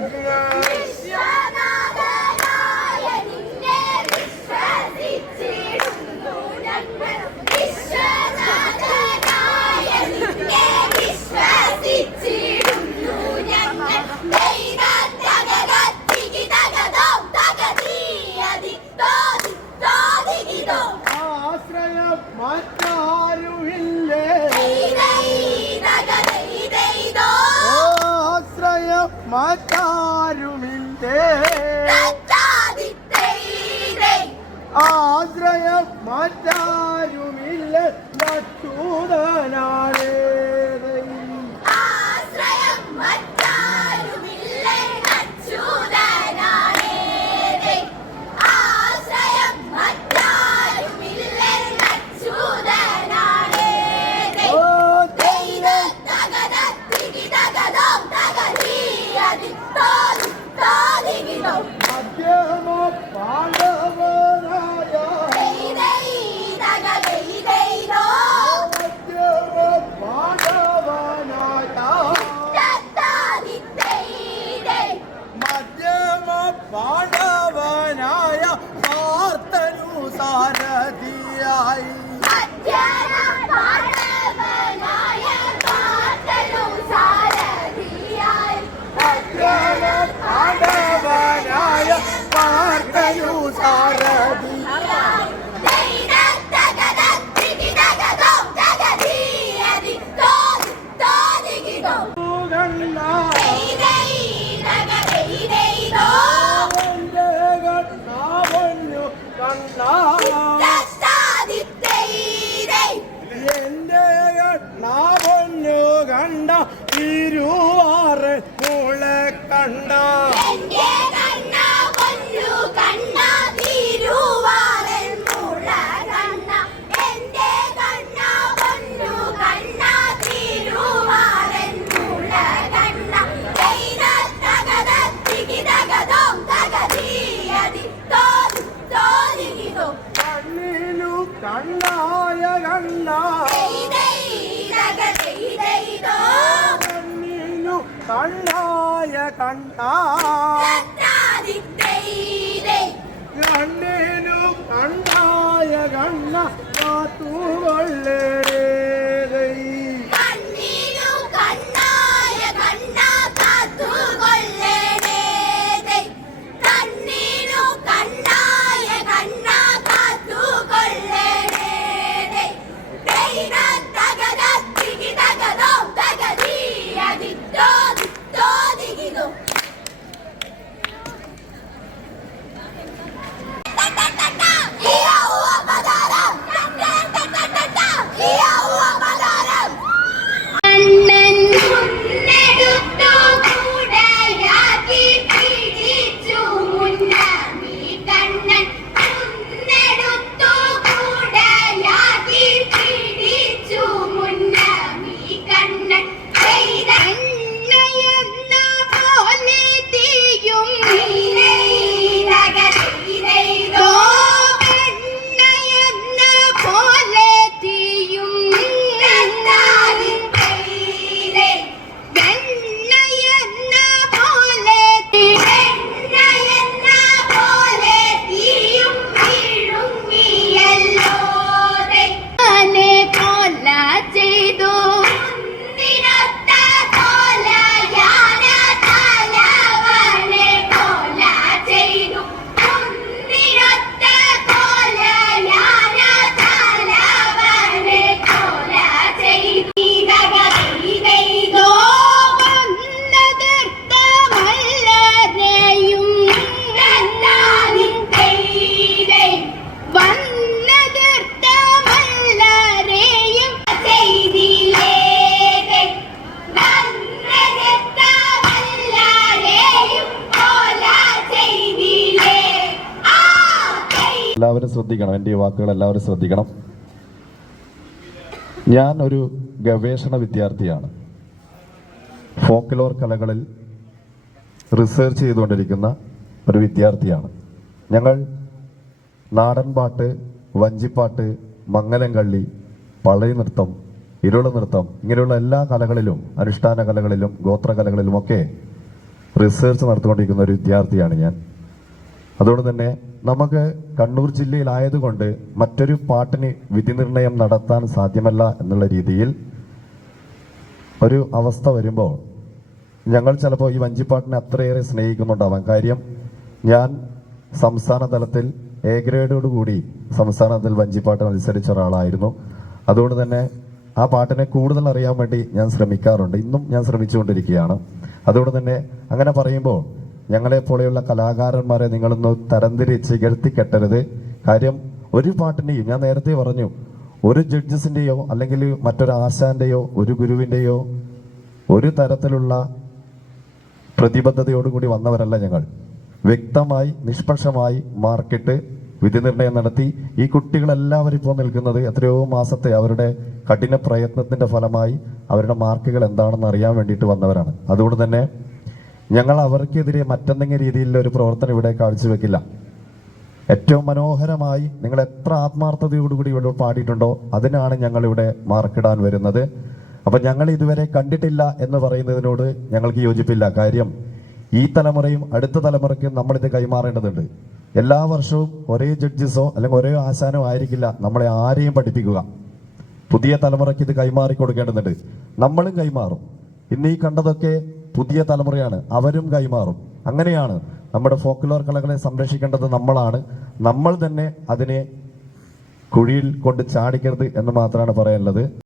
Good. Good. ആശ്രയം മറ്റാരുമില്ല. നട്ടൂടനാളേ കണ്ണായ കണ്ണു. കണ്ണായ കണ്ണ. കണ്ണായ കണ്ണ. കാത്തുകൊള്ളേ എല്ലാവരും ശ്രദ്ധിക്കണം. എന്റെ ഈ വാക്കുകൾ എല്ലാവരും ശ്രദ്ധിക്കണം. ഞാൻ ഒരു ഗവേഷണ വിദ്യാർത്ഥിയാണ്. ഫോക്ലോർ കലകളിൽ റിസർച്ച് ചെയ്തുകൊണ്ടിരിക്കുന്ന ഒരു വിദ്യാർത്ഥിയാണ്. ഞങ്ങൾ നാടൻപാട്ട് വഞ്ചിപ്പാട്ട് മംഗലംകള്ളി പള്ളി നൃത്തം ഇരുള നൃത്തം ഇങ്ങനെയുള്ള എല്ലാ കലകളിലും അനുഷ്ഠാന കലകളിലും ഗോത്ര കലകളിലുമൊക്കെ റിസർച്ച് നടത്തിക്കൊണ്ടിരിക്കുന്ന ഒരു വിദ്യാർത്ഥിയാണ് ഞാൻ. അതുകൊണ്ട് തന്നെ നമുക്ക് കണ്ണൂർ ജില്ലയിലായതുകൊണ്ട് മറ്റൊരു പാട്ടിന് വിധി നിർണയം നടത്താൻ സാധ്യമല്ല എന്നുള്ള രീതിയിൽ ഒരു അവസ്ഥ വരുമ്പോൾ ഞങ്ങൾ ചിലപ്പോൾ ഈ വഞ്ചിപ്പാട്ടിനെ അത്രയേറെ സ്നേഹിക്കുന്നുണ്ടാവാം. കാര്യം ഞാൻ സംസ്ഥാന തലത്തിൽ എ ഗ്രേഡോടുകൂടി സംസ്ഥാന തലത്തിൽ വഞ്ചിപ്പാട്ട് മത്സരിച്ച ഒരാളായിരുന്നു. അതുകൊണ്ട് തന്നെ ആ പാട്ടിനെ കൂടുതൽ അറിയാൻ വേണ്ടി ഞാൻ ശ്രമിക്കാറുണ്ട്. ഇന്നും ഞാൻ ശ്രമിച്ചുകൊണ്ടിരിക്കുകയാണ്. അതുകൊണ്ട് തന്നെ അങ്ങനെ പറയുമ്പോൾ ഞങ്ങളെപ്പോലെയുള്ള കലാകാരന്മാരെ നിങ്ങളൊന്ന് തരംതിരിച്ച് ഇകഴ്ത്തിക്കെട്ടരുത് കാര്യം ഒരു പാട്ടിനെയും ഞാൻ നേരത്തെ പറഞ്ഞു ഒരു ജഡ്ജസിന്റെയോ അല്ലെങ്കിൽ മറ്റൊരു ആശാന്റെയോ ഒരു ഗുരുവിന്റെയോ ഒരു തരത്തിലുള്ള പ്രതിബദ്ധതയോടുകൂടി വന്നവരല്ല ഞങ്ങൾ. വ്യക്തമായി നിഷ്പക്ഷമായി മാർക്കിട്ട് വിധി നിർണയം നടത്തി. ഈ കുട്ടികളെല്ലാവരും ഇപ്പോൾ നിൽക്കുന്നത് എത്രയോ മാസത്തെ അവരുടെ കഠിന പ്രയത്നത്തിന്റെ ഫലമായി അവരുടെ മാർക്കുകൾ എന്താണെന്ന് അറിയാൻ വേണ്ടിയിട്ട് വന്നവരാണ്. അതുകൊണ്ട് തന്നെ ഞങ്ങൾ അവർക്കെതിരെ മറ്റെന്തെങ്കിലും രീതിയിലുള്ള ഒരു പ്രവർത്തനം ഇവിടെ കാഴ്ചവെക്കില്ല ഏറ്റവും മനോഹരമായി നിങ്ങൾ എത്ര ആത്മാർത്ഥതയോടുകൂടി ഇവിടെ പാടിയിട്ടുണ്ടോ അതിനാണ് ഞങ്ങൾ ഇവിടെ മാർക്കിടാൻ വരുന്നത്. അപ്പൊ ഞങ്ങൾ ഇതുവരെ കണ്ടിട്ടില്ല എന്ന് പറയുന്നതിനോട് ഞങ്ങൾക്ക് യോജിപ്പില്ല. കാര്യം ഈ തലമുറയും അടുത്ത തലമുറയ്ക്കും നമ്മളിത് കൈമാറേണ്ടതുണ്ട്. എല്ലാ വർഷവും ഒരേ ജഡ്ജസോ അല്ലെങ്കിൽ ഒരേ ആശാനോ ആയിരിക്കില്ല നമ്മളെ ആരെയും പഠിപ്പിക്കുക. പുതിയ തലമുറയ്ക്ക് ഇത് കൈമാറി കൊടുക്കേണ്ടതുണ്ട് നമ്മളും കൈമാറും. ഇന്ന് ഈ കണ്ടതൊക്കെ പുതിയ തലമുറയാണ്. അവരും കൈമാറും. അങ്ങനെയാണ് നമ്മുടെ ഫോക്ലോർ കലകളെ സംരക്ഷിക്കേണ്ടത് നമ്മളാണ്. നമ്മൾ തന്നെ അതിനെ കുഴിയിൽ കൊണ്ട് ചാടിക്കരുത് എന്ന് മാത്രമാണ് പറയാനുള്ളത്.